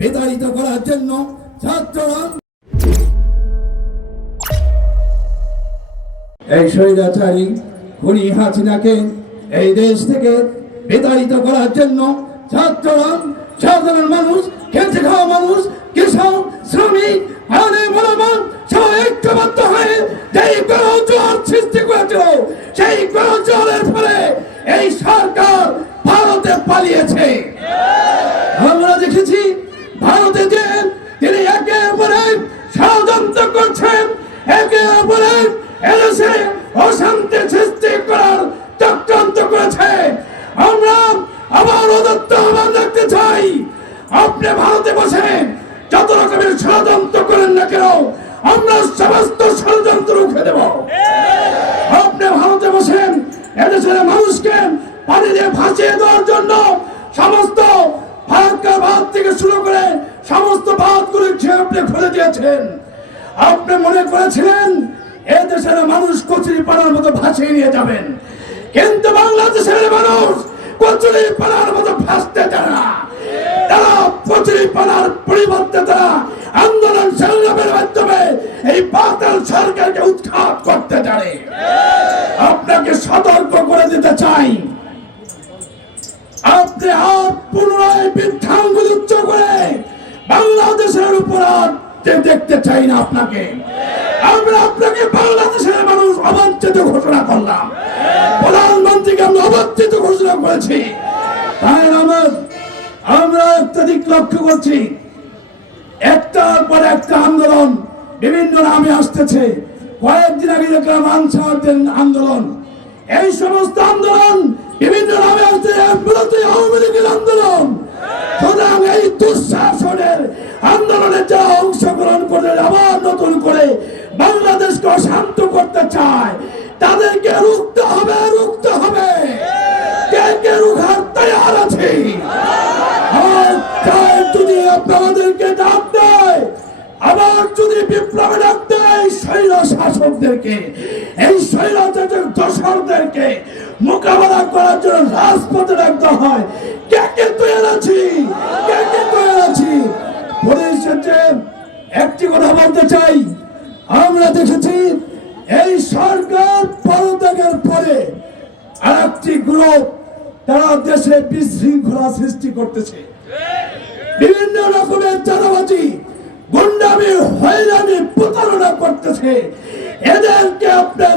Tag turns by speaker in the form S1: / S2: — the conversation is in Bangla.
S1: বিতাড়িত করার জন্য ছাত্ররা এই স্বৈরাচারী খুনি হাসিনাকে এই দেশ থেকে বিতাড়িত করার জন্য ছাত্ররা সাধারণ মানুষ, খেটে খাওয়া মানুষ, কৃষক, শ্রমিক সবাই ঐক্যবদ্ধ হয়ে যেই সৃষ্টি করেছিল, সেই গণজোয়ারের ফলে এই সরকার ভারতে পালিয়েছে। আহ্বান রাখতে চাই। আপনি ভারতে বসে যত রকমের ষড়যন্ত্র করেন না কেন, আমরা সমস্ত ষড়যন্ত্র রুখে দেব। আপনি ভারতে বসেন, এদেশের মানুষকে পানি দিয়ে দেওয়ার জন্য সমস্ত বাঁধ থেকে শুরু করে সমস্ত বাঁধগুলো আপনি খুলে দিয়েছেন। আপনি মনে করেছিলেন এ দেশের মানুষ কচুরি পাড়ার মতো ভাসিয়ে নিয়ে যাবেন। কিন্তু বাংলাদেশের মানুষ কচুরি পাড়ার মতো ভাসতে চায় তারা কচুরি পাড়ার পরিবর্তে তারা আন্দোলন সংগ্রামের মাধ্যমে এই বাতাল সরকারকে উৎখাত করতে জানে আপনাকে সতর্ক করে দিতে চাই। আপনি আর পুনরায় বৃদ্ধাঙ্গুল উচ্চ করে বাংলাদেশের উপর দেখতে চাই না আপনাকে। আমরা আপনাকে বাংলাদেশের মানুষ অবাঞ্ছিত ঘোষণা করলাম। তাই আমার, আমরা দিক লক্ষ্য করছি। একটার পর একটা আন্দোলন বিভিন্ন নামে আসতেছে। কয়েকদিন আগে দেখলাম আনসারদের আন্দোলন। এই সমস্ত আন্দোলন বিভিন্ন নামে আসছে আওয়ামী লীগের আন্দোলন। সুতরাং এই দুঃশাসনের আন্দোলনে অংশগ্রহণ করে আবার নতুন করে বাংলাদেশকে অশান্ত করতে চায়, তাদেরকে রুখতে হবে কে কে রুখার তৈয়ার আছে আর তাই যদি আপনাদেরকে ডাক দেয়। আবার যদি বিপ্লবে ডাক দেয়, শৈল শাসকদেরকে, এই শৈলাচারের দোসরদেরকে মোকাবেলা করার জন্য রাজপথে ডাকতে হয়। কে কে তৈরি আছি? কে কে তৈরি আছি? পুলিশের একটি কথা বলতে চাই। আমরা দেখেছি, এই সরকার পদত্যাগের পরে আর একটি গ্রুপ তারা দেশে বিশৃঙ্খলা সৃষ্টি করতেছে। বিভিন্ন রকমের চারাবাজি গুন্ডামি হয়রানি প্রতারণা করতেছে। এদেরকে আপনার